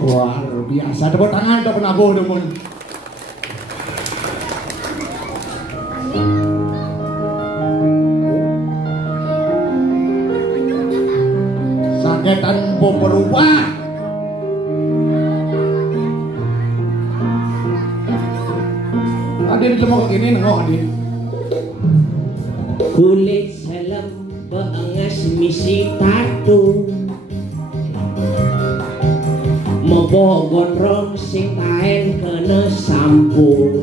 Wah, luar biasa. Tepuk tangan untuk penabuh demun. Saketan po berubah. Adin mau ini nengok Adin. Kulit salam pengas misi tatu. Mobo gondrong sing kain kena sampu.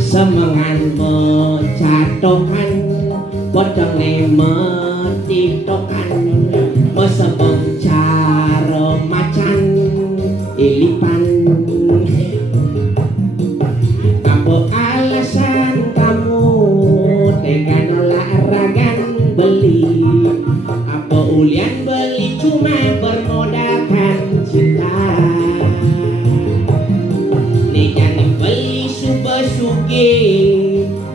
Semangan mecatokan potong metitokan mesebeng cara macan ilipan. Apa alasan kamu tega nolak ragan beli? Apa ulian beli cuma bermodalkan cinta? Nih jangan beli suge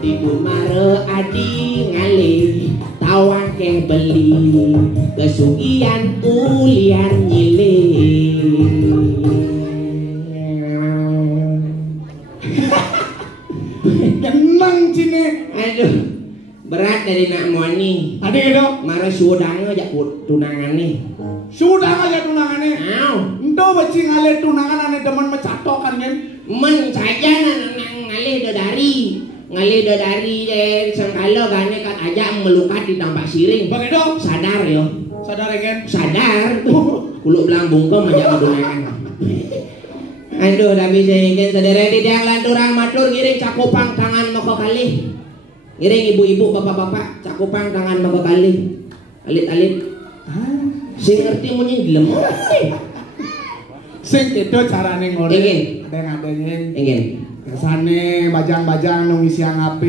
di dumare adi ngalih tawang ke beli kesugian ulian nyilih. Kenang cine. Aduh, berat dari nak moni. Adik itu Mara sudang aja tunangan nih. sudah aja tunangannya. Aw, Ento beci ngale tunangan ane demen mecatokan kan. men saja ngalih dari sengkalo gane kat aja melukat di tampak siring. Bang Edo, Sadar yo, sadar ya kan? sadar. Kulo belang bungkem aja tunangan. Aduh, tapi saya ingin sederet di tiang lanturang matur ngiring cakupang tangan moko kali. Ngiring ibu-ibu bapak-bapak cakupang tangan moko kali. Alit-alit. Sing ngerti muni dilem. Sing itu carane ngore. Ingin. Adeng-adengnya. Ingin. Kesane bajang-bajang nung isi HP.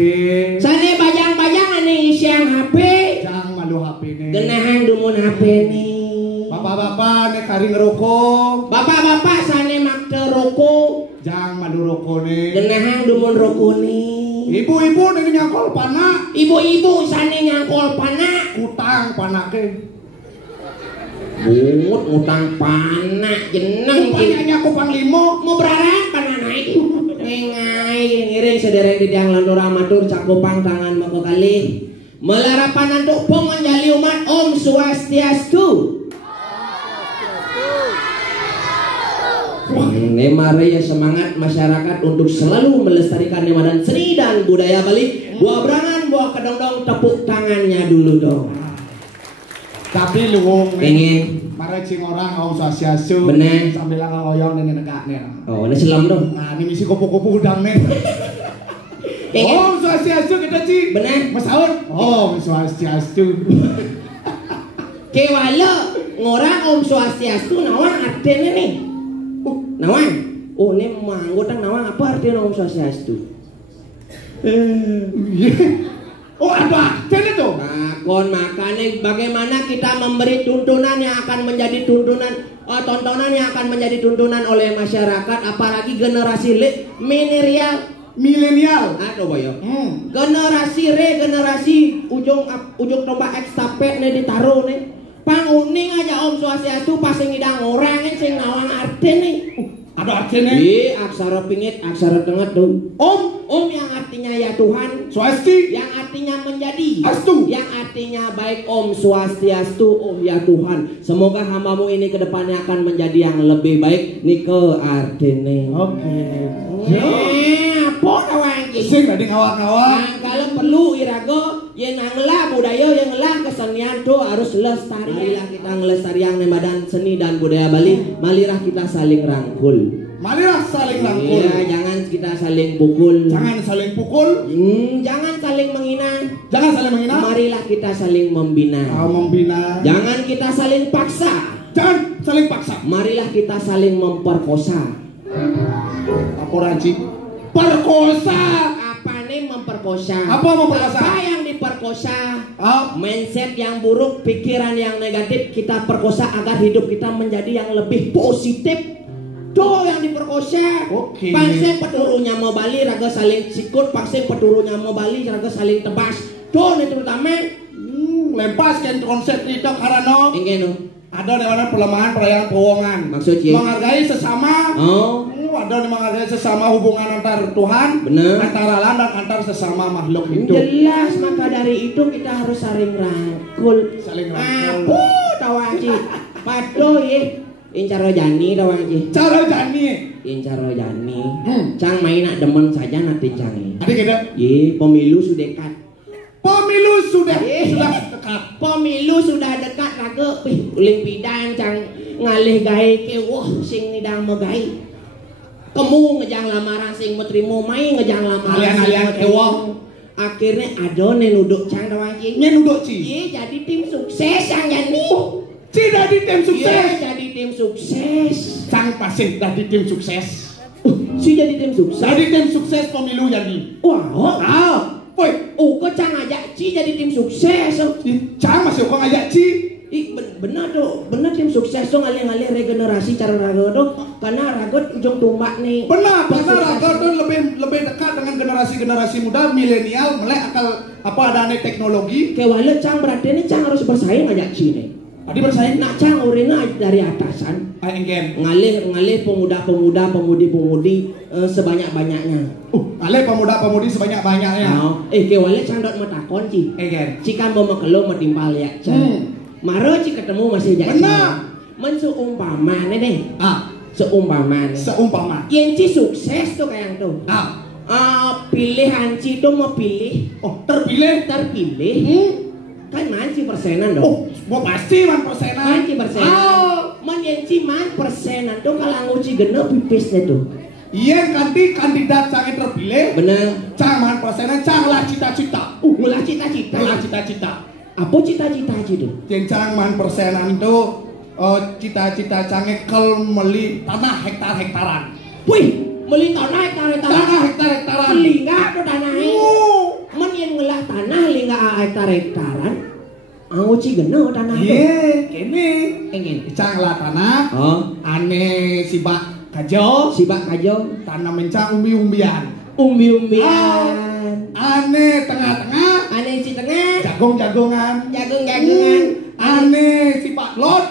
Sane bajang-bajang ane siang HP. Jang malu HP nih. Genahang dumun HP nih. Bapak-bapak nih kari ngerokok. Bapak-bapak sane makte rokok. Jang madu rokok nih. Genahang dumun rokok nih. Ibu-ibu nih nyangkol panak. Ibu-ibu sane nyangkol panak. Kutang panake. Bungut utang panak jeneng. Banyaknya kupang limo. Mau berharap panak naik. Ngengai ngiring sederek di tiang lanturang matur cakupang tangan moko kali. Melarapan untuk pengenjali umat Om Swastiastu. Ini mari ya semangat masyarakat untuk selalu melestarikan nama dan seni dan budaya Bali. Buah berangan, buah kedong-dong, tepuk tangannya dulu dong. Tapi luwung Pengen. Mare cing orang Om Swastiastu. Bener. Sambil ngoyong dengan negak nih. Oh, ini selam dong. Nah, ini misi kupu-kupu udang nih. Pengen. Om Swastiastu kita cing. Bener. Masaud. Om Swastiastu. Kewala ngorang Om Swastiastu nawang artinya nih. Nawang. Oh, ini manggotang nawang apa artinya Om Swastiastu? Oh, ada artinya tuh. Kon makanya bagaimana kita memberi tuntunan yang akan menjadi tontonan yang akan menjadi tuntunan oleh masyarakat, apalagi generasi milenial. Aduh boyo. Generasi ujung tombak ekstafet nih ditaruh nih. Panguning aja Om Swastiastu pas ngidang orang sing nawang arti nih. Ada artinya. Iya, aksara pingit, aksara tengah tuh. Om yang artinya ya Tuhan. Swasti. Yang artinya menjadi. Astu. Yang artinya baik Om Swastiastu, oh ya Tuhan. Semoga hambamu ini kedepannya akan menjadi yang lebih baik. Nike artinya. Oke. Apa kawan ini? Sing tadi ngawak-ngawak. Nah, kalau perlu irago, yang ngelah budaya, yang ngelah kesenian tuh harus lestari. Marilah kita ngelestarian badan seni dan budaya Bali. Marilah kita saling rangkul. Marilah saling rangkul. Iya, jangan kita saling pukul. Jangan saling pukul. Jangan saling menghina. Jangan saling menghina. Marilah kita saling membina. Membina. Jangan kita saling paksa. Jangan saling paksa. Marilah kita saling memperkosa. Laporan cik. Perkosa. Apa nih memperkosa? Apa memperkosa? Apa yang diperkosa? Ah. Mindset yang buruk, pikiran yang negatif kita perkosa agar hidup kita menjadi yang lebih positif. Tuh yang diperkosa. Oke. Pangseng peturunya mau bali raga saling sikut, pangseng peturunya mau bali raga saling tebas. Tuh ini terutama Lempas kan konsep itu karena ingin Ada nih orang pelemahan perayaan keuangan. Maksudnya? Menghargai sesama. Oh. Ada nih menghargai sesama hubungan antar Tuhan, Bener. antara Allah dan antar sesama makhluk hidup. Jelas, maka dari itu kita harus saling rangkul. Saling rangkul. Aku tahu aja. Pado ya. Incaro jani tahu aja. Cara jani. Incaro jani. Cang main nak demen saja nanti cangi. Adik kita. Ye, pemilu sudah dekat. Pemilu sudah dekat. Pemilu sudah dekat raga. Uling pidan cang ngalih gawe ke wah sing nidang megai. Kamu ngejang lamaran sing metrimo main ngejang lamaran alian ewang. Akhirnya adone nuduk cang tahu aja. Nya nuduk Ci. Ye, jadi tim sukses cang jani. Ci jadi tim sukses. Ye, jadi tim sukses. Cang pasif jadi tim sukses. Si jadi tim sukses. Jadi tim sukses pemilu jadi. Wah, Woi, kok cang ajak Ci jadi tim sukses. Cang masih kok ngajak Ci. Benar tuh, benar tim sukses tuh ngalih-ngalih regenerasi cara raga tuh karena raga ujung tombak nih. Benar, karena raga tuh lebih dekat dengan generasi muda milenial, melek akal apa adanya teknologi. Kewala cang berarti ini cang harus bersaing ajak Ci nih. Tadi bersaing nak cang urina dari atasan. Enggen. Ngalih pemuda-pemuda, pemudi-pemudi sebanyak-banyaknya. Ngalih pemuda-pemudi sebanyak-banyaknya. Kewala cang dot matakon Ci. Enggen. Ci kan mau makelo matimpal ya cang. Maro Ci ketemu masih jadi. Benar. Seumpama nih. Seumpama. Yang Ci sukses tuh kayak tuh. Pilihan Ci tuh mau pilih. Terpilih. Kan manci persenan dong. Gua pasti man persenan. Manci persenan. Man yang Ci man persenan tuh kalau nguci genep pipisnya tuh. Iya kandidat cang terpilih. Bener. Cang man persenan cang lah cita-cita. Mulah cita-cita. Apa cita-cita itu? Cang man persenan itu cita-cita cange kel meli tanah hektar-hektaran. Wih, meli tanah hektar-hektaran. Lingga tuh tanahnya. Men yang ngelah tanah lingga hektar-hektaran. Nguci genep tanah. Iya, kene. Engin. Cang lah tanah. Ane sibak kajo. Tanam mencang umbi-umbian. Ane tengah-tengah. Ane si tengah. Jagung-jagungan. Ane si paklot.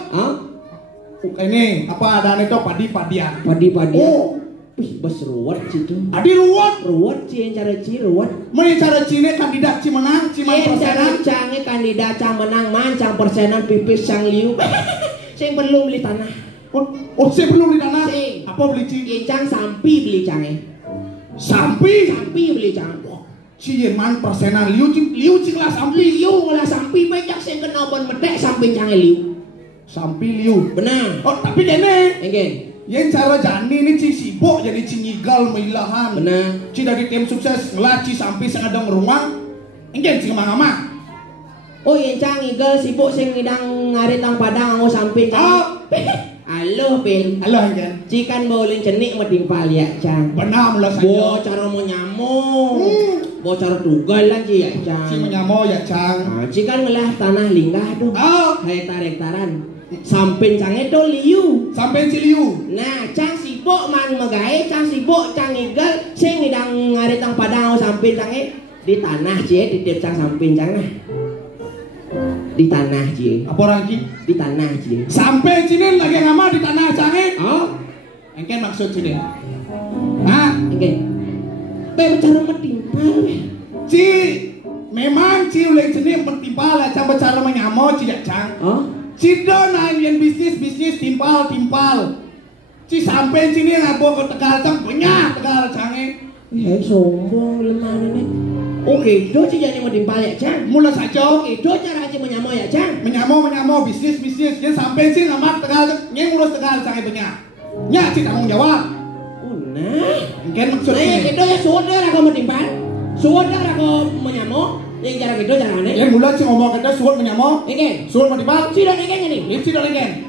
Ini apa ada itu padi-padian. Wih, bos ruwet situ. Adi ruwet. Ci cara Ci ruwet. Meni cara Cine kandidat Ci menang, Ci man persenan. Cange kandidat cang menang mancang persenan pipis cang liu. Sing belum beli tanah. Saya belum beli tanah. Apa beli Ci? Cang sampi beli cange. Sampi beli cang. Ci man persenan liu Ci lah sampi. Liu lah sampi banyak sing kena bon medek sampi cange liu. Sampi liu. Benar. Tapi dene. Enggen. Yang cara jani ini Ci sibuk jadi Ci ngigal meilahan. Benar. Ci dari tim sukses ngelaci sampai sengadang rumah. Enggen Ci kemana-mana. Yang cang ngigal sibuk sing ngidang ngaritang padang anggo sampai cang. Halo Pil. Halo enggen. Ci kan boleh cenik metimpal ya cang. Benar mula saja. Bo cara mau nyamuk. Bo cara tugal lah Ci ya cang. Ci menyamo ya cang. Ci kan ngelah tanah linggah tuh. Hektar-hektaran. Samping cang itu liu. Sampai Ci liu. Nah, cang sibuk man megae, cang sibuk cang ngigal, sing ngidang ngaritang padang samping cang di tanah Ci, di tiap cang samping cang nah. Di tanah Ci. Apa orang Ci? Di tanah Ci. Sampai Cine lagi ngama di tanah cange. Engken maksud Cine. Engken. Bicara metimpal. Ci, memang Ci uleng Cine metimpal lah cang bicara menyamo Ci ya cang. Cido nain bisnis timpal. Ci sampai sini ngabo ke Tegal cang banyak Tegal cange. Sombong lemah ini. Oke, do Ci jadi mau timpal ya cang. Mula saja. Oke, do cara Ci menyamo ya cang. Menyamo bisnis. Dia sampai sini ngamak Tegal cang. Ngurus Tegal cange banyak. Nya Ci tanggung jawab. Nah, mungkin maksudnya. Itu ya saudara aku mau timpal. Saudara aku menyamo. Yang cara gitu caranya. Ya mulai Ci ngomong kita suut menyamo. Enggen. Suut menimbal. Ci dong enggen ini. Ci dong enggen.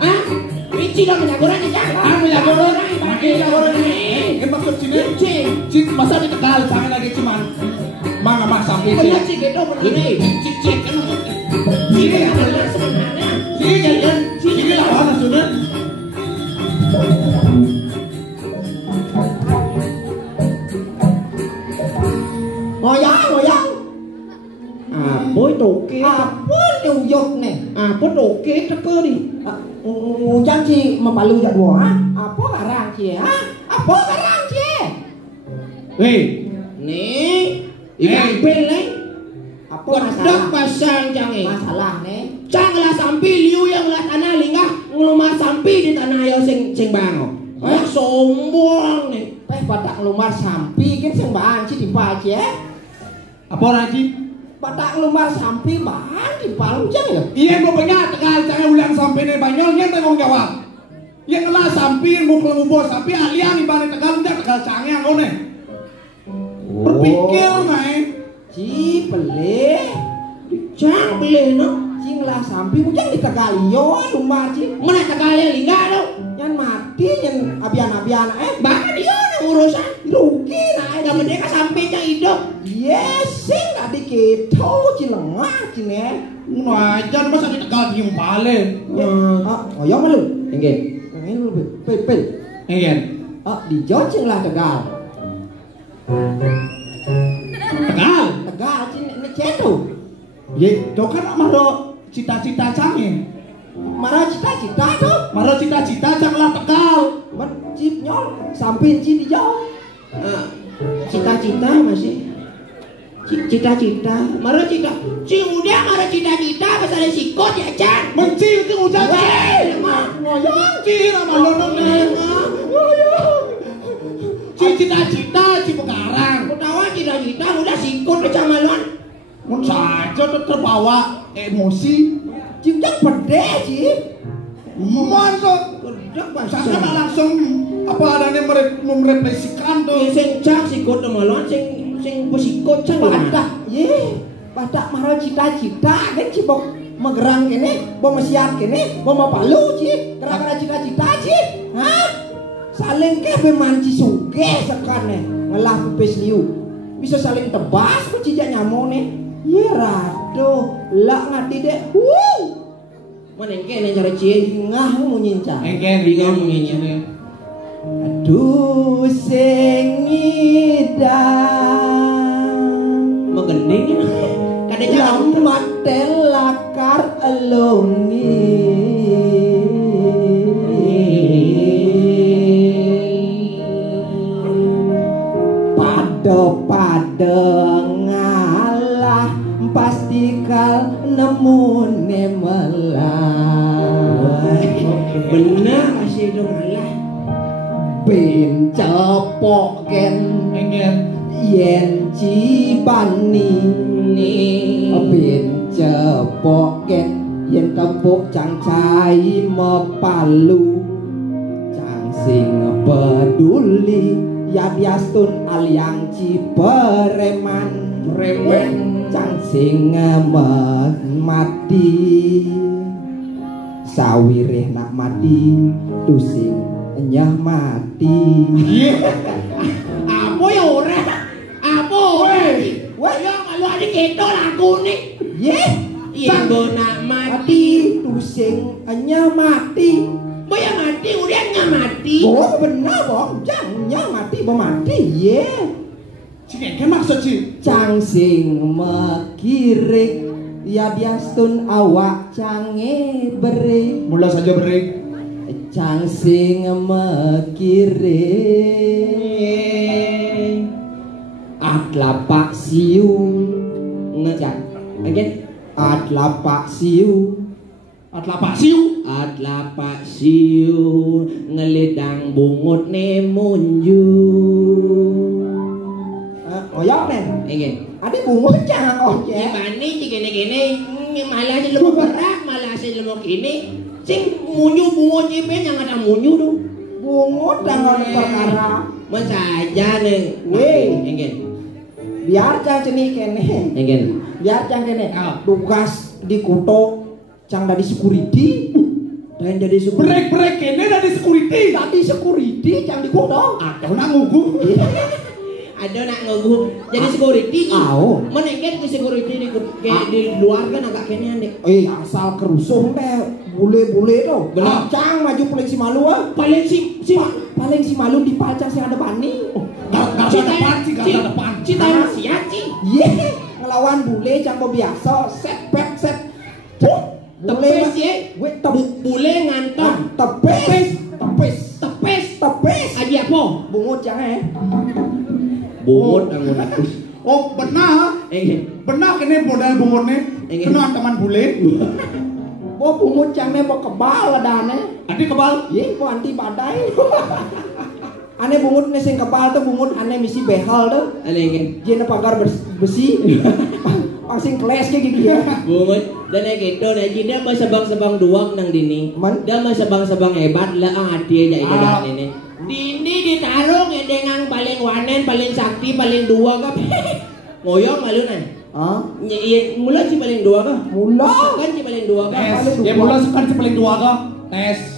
Ci dong menyagoran aja. Menyagoran. Enggen maksud Cine. Ci masa di Tegal sange lagi cuman. Mang sampai Ci. Ci gitu bener. Ci kan. Ci kan sebenarnya. Ci lawan sudah. Ngoyang. Bối đồ kia. Bố liều dục này. Bố đồ kia chắc cơ đi. Ujang ci mempalu jak dua, apa karang ci, apa karang ci? Hei, Nih, ikan pel nih. Apa Kodok masalah? pasang cange. Masalah nih. Cang lah sampai liu yang lah tanah linggah ngelumah sampai di tanah yo sing bango. Sombong nih. Teh badak ngelumar sampi kan sing bahan ci dipace. apa orang Ci? Badak ngelumar sampi bahan dipalu jang ya. Iya pokoknya tegal jangan ulang sampai nih banyolnya tanggung jawab. Yang ngelah sampai ngumpul sampai alian ibarat tegal udah tegal canggih kau nih. Berpikir nih. Ci beli, Cang beli no. ci ngelah sampi ujang ditegali yo lumar ci. Mana tegalnya linggah do. Yang mati yang abian-abian Bahkan dia yang urusan. rugi nah Gak merdeka sampai cang hidup. yes sing gak dikito ci lengah ci nih. Wajar masa di tegal diem balik. Oh ya malu. Enggak. Ini lu pe. Iya. Di Jocing lah Tegal. Tegal. Tegal ci ne cedo. Ye, do kan maro cita-cita canggih. Marah cita-cita tuh. Maro cita-cita janganlah tegal. Ban cip nyol sampai ci di jauh. Cita-cita masih. Cita-cita. Mara cita. Si udah mara cita-cita pasal sikot ya Cang. Mencil ke ujang. Ngoyong. Mencil sama lonong nih. Cita-cita ci pekarang. Ketawa cita-cita udah sikot ke camalon. Mun saja terbawa emosi. Cipcang pede ci. Masa Kedek saya bangsa. kan langsung apa adanya merefleksikan tuh. Sing Cang sikot camalon sing pesikot Cang. Badak ye. Badak marah cita-cita kan cipok megerang kene, mau mesiar kene, mau palu ci. Gara-gara cita-cita ci. Hah? Saling ke bemanci suge sekane ngelah pepes liu. Bisa saling tebas ku cijak nyamuk nih. Ye rado, lak ngati dek. Mana kene cara cie? Ngah mu nyincang. Engken Bingung menyanyi. Aduh sing ngidang. Mengending. Kada jangan Lambat telakar elongi. Pada ngalah pasti kal nemu nemelah. bener masih dong alah. Ben cepok ken Engken. yen cibani Nih. ben cepok ken yen kepuk cangcai mepalu cang sing peduli ya biastun aliang cipereman Preman. cang sing mati sawireh nak mati tusing nyah mati. Apa ya ora? Apa? Wah, ya kalau ada keto lagu nih. Ye, Yang nak mati. tusing nyah mati. Boya mati, udah nggak mati. Oh benar bong, jangan mati bo mati. Ye, Ci engken maksud Ci. cang sing mekirik ya biastun awak cange beri. Mula saja beri. Cang sing mekirik atlapak siu ngejak again atlapak siu Atlapak siu. Atlapak siu ngelidang bungut ne munju. oyok nen Ingin. ade bungut cang oke Gimana sih gini-gini malah si lemuk berak malah si lemuk ini sing munyu bungut cipen yang ada munyu tuh. bungut dengan perkara Mensaja nih. Weh. Ingin. biar cang ceni kene Ingin. biar cang kene Ah. tugas di kuto cang dari security Dan jadi suku. Break kene dari security. tadi security cang di kuto Ada nak ngugu. Ada nak ngogu jadi security. Aw. Menengket ke security di luar kan agak kene andek. Asal kerusuh teh bule-bule tuh. Benar. Cang maju paling si malu ah. Paling si Paling si malu di pacang sing ada bani. Garda depan Ci, garda depan. Cita yang sia ci. Ye, ngelawan bule cang mau biasa set back set. Cuk. Tepes ye. Wek Bule ngantong. tepes. Aji apa? Bungut jangan. Bungut angun aku. Oh benar. Benar kene modal bungurnya. Kena teman bule. Bo bungut jangan bo kebal adane. Adi kebal. Ye bo anti badai. Ane bungut nih sing kebal tuh bungut ane misi behal tuh. Ane Jena pagar besi. Pasing keles kayak gitu ya. bungut dan gitu dan dia mah sabang-sabang doang nang dini. Dia mah sabang-sabang hebat lah hati aja ibadah ini. Dini ditarung ya dengan paling wanen, paling sakti, paling dua kah? Ngoyong malu nih. Iya, mula sih paling dua kah? Mula. Kan sih paling dua kah? Ya mula sekan si paling dua kah? Tes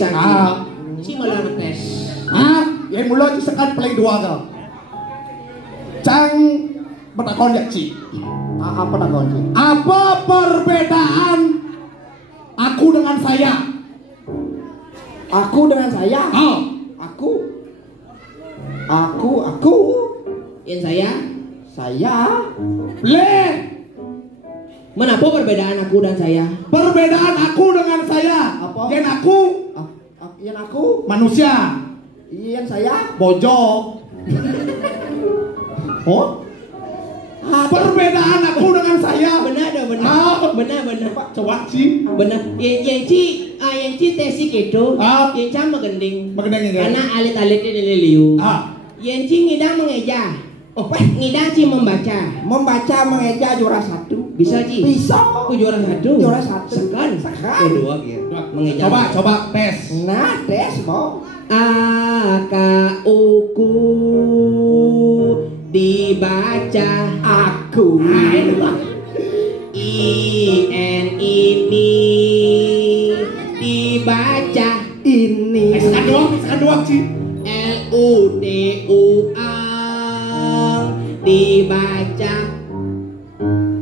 sakti. Si malah tes. Ya mula si sekan paling dua kah? Cang bertakon ya Ci. Apa takon Ci? Apa perbedaan aku dengan saya? Aku dengan saya? Aku. Yang saya? Bleh. Menapa perbedaan aku dan saya? Perbedaan aku dengan saya. Apa? Yang aku manusia. Yang saya bojok. Oh? Perbedaan aku dengan saya. Benar. Coba Ci. Benar. Yang Ci tesi gitu. Yang Cam megending. Karena alit-alit ini liu. Yang Ci ngidang mengeja. Ngidang Ci membaca. Mengeja juara 1. Bisa Ci? Bisa. Aku juara 1. Sekan. Kedua gitu. Mengeja. Coba tes. Nah, tes mau. Aku dibaca aku. IN ini dibaca ini. Sekan doang Ci. LUDU dibaca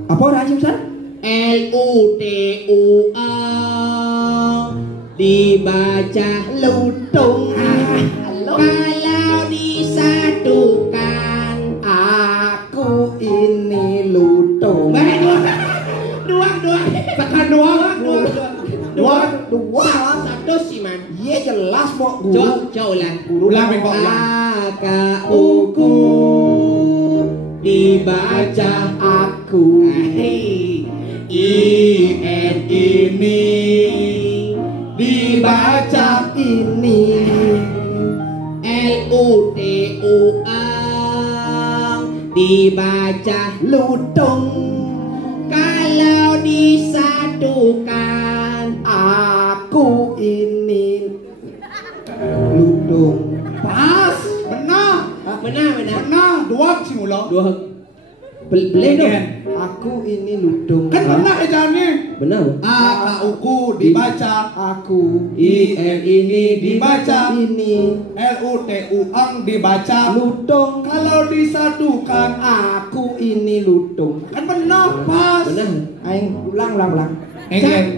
apa orang Cimsan? LUDU dibaca lutung. Kalau disatukan aku ini lutung. Dua. Satu sih man. Iya jelas mau Coba ulang. Aku dibaca aku. IN ini dibaca ini. LUTU dibaca lutung. Kalau disatukan aku ini lutung. Pas. Benar. Dua Ci mula. Beli dong. Aku ini lutung. Kan benar ejaannya. Benar. AKUku dibaca. Aku. IN ini dibaca ini. LUTU ang dibaca. Lutung. Kalau disatukan aku ini lutung. kan benar pas. Benar. Aing ulang.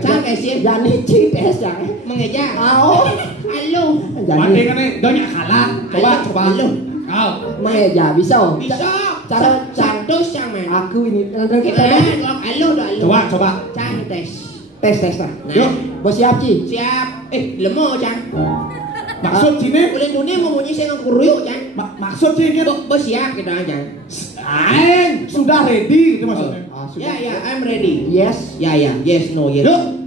Cak esir. Jani cites ya. Mengeja. Halo. Mati kan nih, donya kalah. Coba. Halo. Mengeja bisa. Cara cantos yang mana? Aku ini. Halo. Coba. Cak tes. Tes lah. Yuk. Bos siap Ci. Siap. Lemo Cak. Maksud sini? Boleh dunia mau bunyi saya nguruyuk Cak. Maksud sini? Bos siap kita aja. Aing sudah ready itu maksudnya. Ya, I'm ready. Yes. Ya, yes, no, yes. Yuk.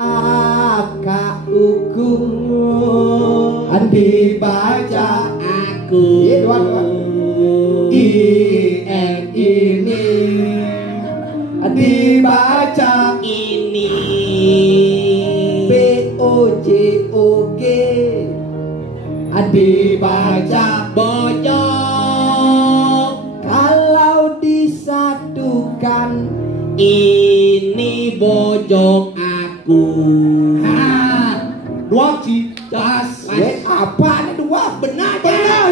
AKUku dibaca aku. Dua. IN ini dibaca ini. BOJOG dibaca bojong. Kalau disatukan ini bojong aku. Dua Ci. Pas. Apa nih dua? Benar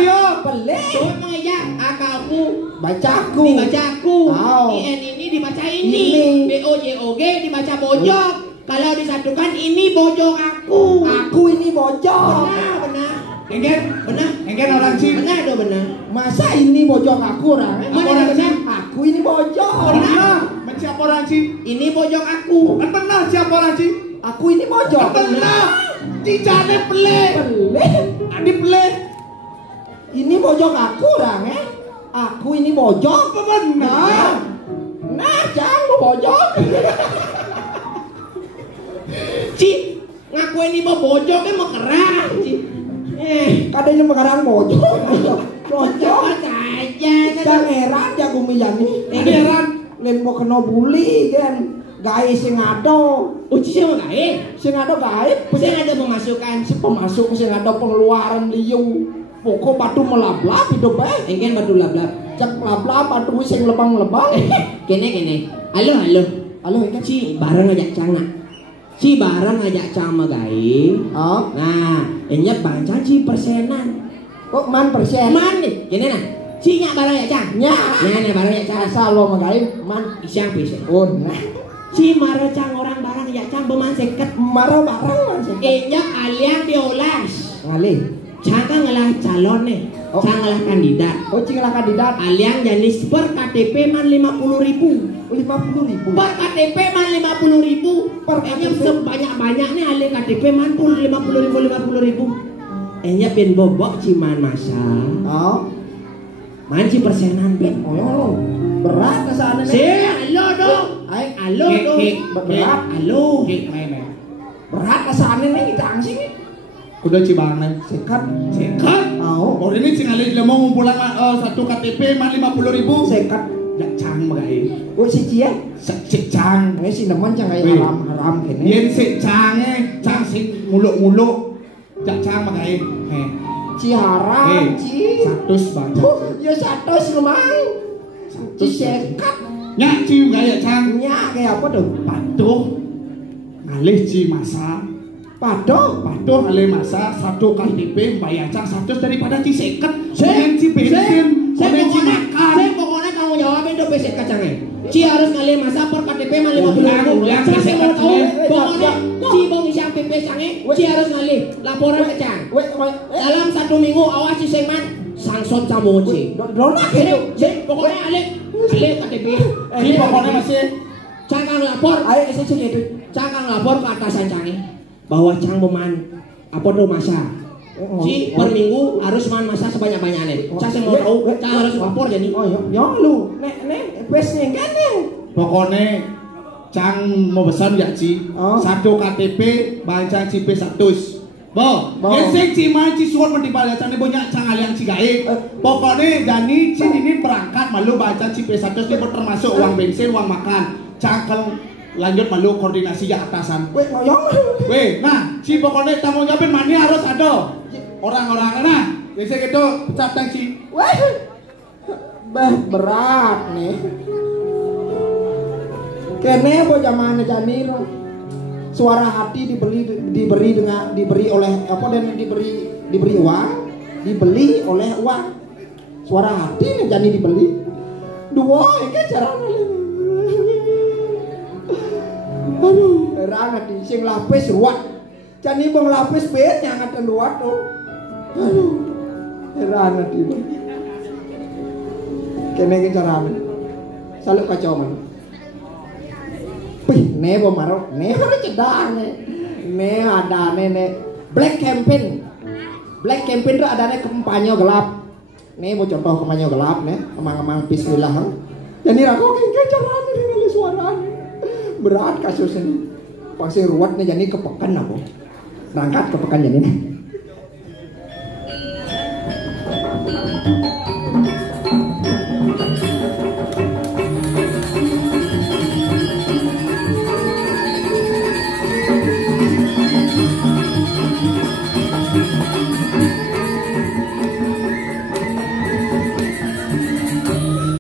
ya. Pelik. Coba mengeja aku. Bacaku. Dibacaku. Oh. IN ini dibaca ini. BOJOG dibaca bojong. Kalau disatukan ini bojong aku. Aku ini bojong. Benar. Enggen orang Ci. Benar. Masa ini bojong aku orang? Mana benar? Aku ini bojong. Benar. siapa orang Ci? Ini bojong aku. Benar siapa orang Ci? Aku ini bojong. Benar. Cicane pele. Pele. Adi pele. Ini bojong aku orang Aku ini bojong. Benar. Nah, jangan lu bojong. Ci, ngaku ini mau bojong kan mau kerang, Ci. Kadanya mengarang bojong. Bojong aja. Jangan heran jago miyani. Heran. Len mau kena bully kan. Gawe sing ado. Uci siapa gawe? Sing ado gawe. Sing ada pemasukan. Si pemasuk sing ado pengeluaran liu. Pokok batu melablah hidup bae. Engken batu lablab. Cek melablah batu sing lebang-lebang. Kene. Halo. Halo ikan. Ci bareng ajak cang nak. Ci bareng ajak cang magae. Oh. Nah, enyap baca ci persenan. Kok man persen? Man nih, kene nah. Ci nyak bareng ajak cang. Nah, bareng ajak cang. Asal lo magae man Isyang pise. oh nah. Ci mara cang orang barang ajak cang beman seket. Marah barang man sih. Enyap aliang diolas. Ngalih. Cang ngalah calon nih. Oh. Cang ngalah kandidat. Oh cinglah kandidat. Aliang jenis per KTP man 50.000. 50.000. Per KTP man 50.000. Per Enyap KTP. sebanyak-banyak nih aliang KTP man pun 50.000. Enyap ben bobok ciman masa. Oh. Manci persenan ben. Oh. Berat kesana Si, nih. halo dong. Ay, Halo dong. berat. Halo. Berat kesana nih kita angsing nih. Kuda Cibangan. Sekat. Sekat. Oh. Orang ini cingale mau ngumpulan satu KTP mah 50.000. Sekat. Jak cang magae. Oh si Cie. Sik cang. Ini si nemen jangan Wih. haram kene. Yen sik cange, cang sing muluk-muluk. Jak cang magae. Ci haram, Ci. 100 banyak. Ya 100 lemang. Ci sekat. Nyak ci gaya cang. Nya kayak apa tuh? Patuh. Ngalih ci masa. Padoh. Patuh ngalih masa satu KTP bayar cang 100 daripada ci seket. Sek. Dengan ci bensin, dengan ci makan. Saya pokoknya tanggung jawabin do pesek kacangnya. Ci harus ngalih masa per KTP mah 50.000. Ulang, Saya mau tahu ulang. pokoknya Ci bong isiang PP sange, Ci harus ngalih laporan kacang. Dalam 1 minggu awas Ci Sengman sangsot camu Ci. Dona Ini, gitu. Ci pokoknya alih KTP. Ci pokoknya masih Cangkang lapor. Ayo sini itu. Cangkang lapor ke atasan cange bahwa cang beman apa do masa. Ci per minggu harus man masa sebanyak-banyaknya. Saya mau tahu, cang harus lapor jadi. Oh ya lu. Nek pesnya kan nih. pokoknya cang mau pesan ya Ci. Oh. Satu KTP baca CP 100. Bo, gesek Ci mah Ci suon mentibal ya cang banyak cang aliang Ci gaib. Pokoknya Dani Ci ini berangkat malu baca CP 100 itu termasuk uang bensin, uang makan. Cangkel lanjut malu koordinasi ya atasan. Weh ngoyong. Weh, nah, Ci pokoknya tanggung jawabin mani harus ada. Orang-orang nah, gesek itu pecat tang Ci. Weh. Berat nih. Kene bo zaman janir. Suara hati diberi oleh apa dan diberi uang, dibeli oleh uang. Suara hati nih jadi dibeli. Dua ini caranya. Aduh, rangat di sing lapis ruat. Jani bang lapis bet yang ada ruat tuh. Aduh, rangat di. Kene iki carane. Saluk kacau man. Pih, ne bo marok, ne harus cedak ne. Ne ada ne black campaign. Black campaign itu adanya kampanye gelap. Ne mau contoh kampanye gelap ne, emang bismillah. Jadi aku ke carane dengan suarane. Berat kasus ini. Pasti ruwet nih jadi kepekan aku. Berangkat kepekan jadi nih.